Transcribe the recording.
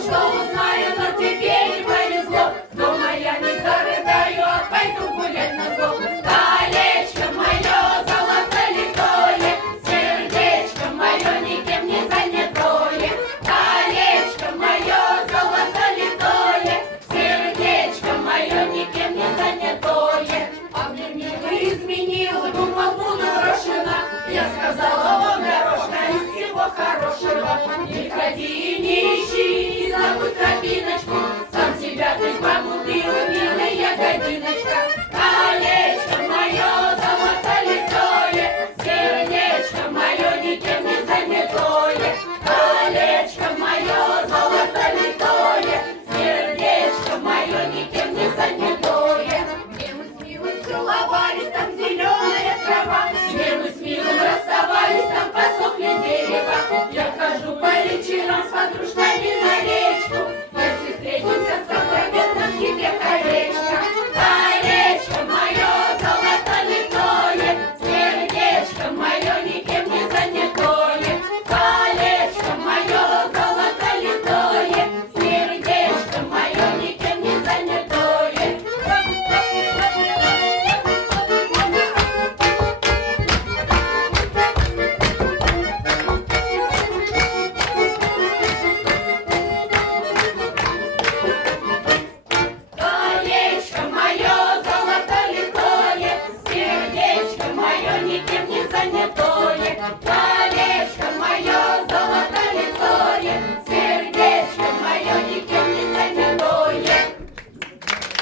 что узнаю, но тебе не повезло. Дома я не зарыдаю, а пойду гулять на зло. Колечко мое золото-литое, сердечко мое никем не занятое. Колечко мое золото-литое, сердечко мое никем не занятое. А мне милый изменил, думал, буду брошена. Я сказала, он дорожка из всего хорошего. Не ходи и не ищи